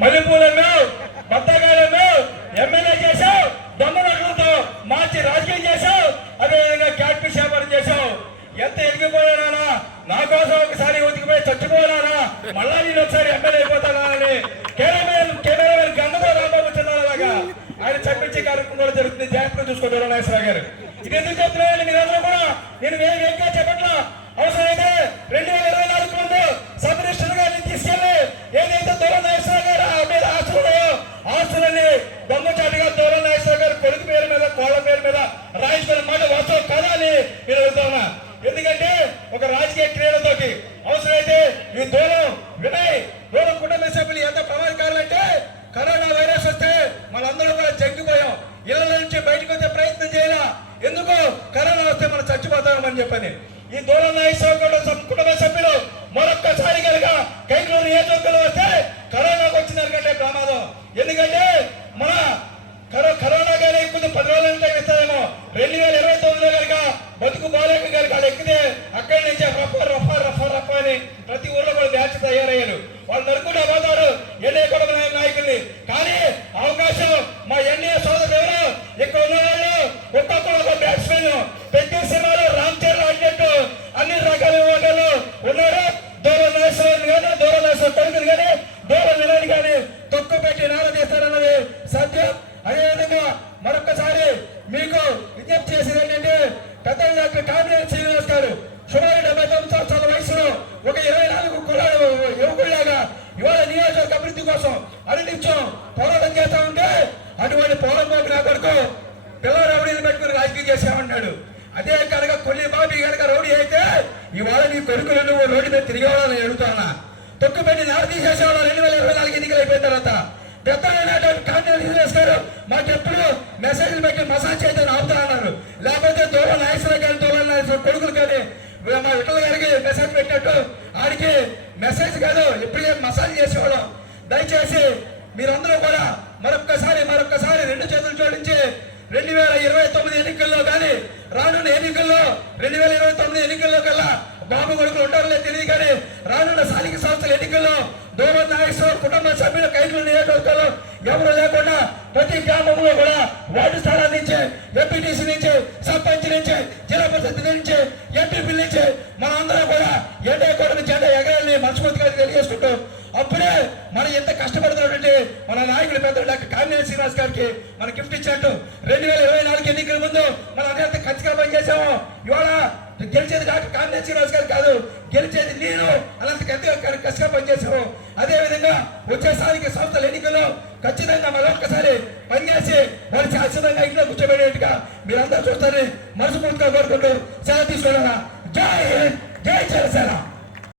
మల్లెపూలను బత్తగాయలను MLA చేశావు, దొంగలతో మార్చి రాజకీయం చేశావు, అదేవిధంగా క్యాట్ ఫిష్ వ్యాపారం చేశావు. ఎంత ఎదిగిపోయానా, నా కోసం ఒకసారి ఉతికిపోయి చచ్చిపోయానా, మళ్ళా నేను ఒకసారి ఎమ్మెల్యే అయిపోతానా అని కెమెరామెన్ గంగతో రాబాబు చిన్నాలాగా ఆయన చంపించే కార్యక్రమంలో జరుగుతుంది. జాగ్రత్తగా చూసుకోవాలి నాగేశ్వరరావు గారు. ఇది ఎందుకు చెప్తున్నాయండి మీరందరూ కూడా? నేను వేగంగా చెప్పట్లా. అవసరమైతే 2024 ముందు సబ్ రిజిస్టర్ గారిని తీసుకెళ్లి ఏదైతే దూరం నాగేశ్వరరావు గారు మీద ఆస్తులు ఉన్నాయో ఆస్తులన్నీ దొంగచాటుగా దూరం నాగేశ్వరరావు గారు కొడుకు పేరు మీద కోళ్ళ పేరు మీద రాయించుకున్న మాట వాస్తవం కదా అని నేను అడుగుతున్నా. ఎందుకంటే ఒక రాజకీయ క్రీడతోటి అవసరమైతే ఈ దూరం వినయ్ దూరం కుటుంబ సభ్యులు ఎంత ప్రమాదకారులు అంటే కరోనా వైరస్ వస్తే మనందరూ కూడా జంగిపోయాం. ఇళ్ల నుంచి బయటకు వచ్చే ప్రయత్నం చేయాలా. ఎందుకు? కరోనా వస్తే మనం చచ్చిపోతామని చెప్పని ఈ దూరం నాగేశ్వరరావు కుటుంబ సభ్యులు మరొక్కసారి కనుక కైకలూరు నియోజకవర్గంలో వస్తే కరోనాకు వచ్చిందనుకంటే ప్రమాదం. ఎందుకంటే మన కరోనా కానీ కొంచెం 10 రోజుల టైం ఇస్తారేమో. 2029లో కనుక బతుకు బాలేక కనుక వాళ్ళు ఎక్కితే అక్కడి నుంచి రఫా అని ప్రతి ఊర్లో కూడా బ్యాచ్ తయారయ్యారు. వాళ్ళు నరుకుంటూ పోతారు ఎన్ఏ కుటుంబ నాయకుల్ని. కానీ అవకాశం మా ఎన్ఏ సోదరులు ఎవరు ఇక్కడ ఉన్న వాళ్ళు ఒక్కొక్కరు ఒక బ్యాట్స్మెన్ పెద్ద సినిమాలో రామ్ చరణ్ ఆడినట్టు అన్ని రకాల ఓటర్లు ఉన్నారు. దూరం నాగేశ్వరరావు కానీ దూరం నాగేశ్వర కొడుకుని కానీ దూరం వినోద్ కానీ తొక్కు పెట్టి నార తీస్తారన్నది సత్యం. అదేవిధంగా మరొకసారి మీకు విజ్ఞప్తి చేసేది ఏంటంటే పెద్దలు డాక్టర్ కామినేని శ్రీనివాస్ గారు సుమారు 79 సంవత్సరాల వయసులో ఒక 24 యువకుడిలాగా ఇవాళ నియోజకవర్గ అభివృద్ధి కోసం అన్నించం పోరాటం చేస్తా ఉంటే అటువంటి పోరాటం నా కొడుకు పిల్లల రౌడీని పెట్టుకుని రాజకీయం చేసామన్నాడు. అదే కనుక కొల్లి బాబీ కనుక రౌడీ అయితే ఇవాళ నీ కొడుకులు నువ్వు రోడ్డు మీద తిరిగేవాళ్ళని అడుగుతున్నా. తొక్కు పెట్టి నార తీసేసేవాళ్ళు 2024 ఎన్నికలు అయిపోయిన తర్వాత పెద్దలైనటువంటి కామినేని శ్రీనివాస్ గారు మాకెప్పుడు మెసేజ్లు పెట్టి మసాజ్ చేయడం ఆపుతా అన్నారు. లేకపోతే దూరం నాగేశ్వరరావు గారి దూరం నాగేశ్వర కొడుకులు కానీ మా విఠల గారికి మెసేజ్ పెట్టినట్టు ఆడికి మెసేజ్ కాదు ఎప్పుడే మసాజ్ చేసేవాళ్ళం. దయచేసి మీరందరూ కూడా మరొక్కసారి 2 చేతులు జోడించి 2029 ఎన్నికల్లో కానీ రానున్న ఎన్నికల్లో 2029 ఎన్నికల్లో కల్లా బాబు కొడుకులు ఉంటారో తెలియదు కానీ రానున్న స్థానిక సంస్థల ఎన్నికల్లో దూరం నాగేశ్వర కుటుంబ సభ్యుల కైకులు నియోజకవర్గంలో ఎవరు లేకుండా ప్రతి గ్రామంలో కూడా వార్డు స్థానాల నుంచి ఎంపీటీసీ నుంచి సర్పంచ్ నుంచి జిల్లా పరిషత్ నుంచి ఎంపీపీ నుంచి మన అందరం కూడా ఎండే కూడా జెండా ఎగరాలని మనస్ఫూర్తిగా తెలియజేసుకుంటూ అప్పుడే మనం ఎంత కష్టపడుతున్నటువంటి మన నాయకుడు పెద్ద డాక్టర్ కామినేని శ్రీనివాస్ గారికి మన గిఫ్ట్ ఇచ్చినట్టు 2024 ఎన్నికల ముందు మనం అందరితో ఖచ్చితంగా పనిచేసాము. ఇవాళ గెలిచేది డాక్టర్ కామినేని శ్రీనివాస్ గారు కాదు, గెలిచేది నేను అలాంటి కష్టంగా పనిచేసాము. అదేవిధంగా వచ్చే స్థానిక సంస్థల ఎన్నికల్లో ఖచ్చితంగా మరొకసారి పనిచేసి వాళ్ళు శాశ్వతంగా ఇంట్లో కూర్చోబెట్టేట్టుగా మీరందరూ చూస్తారని మనస్ఫూర్తిగా కోరుకుంటూ సెలవు తీసుకున్నాను. జై హింద్, జై జనసేన.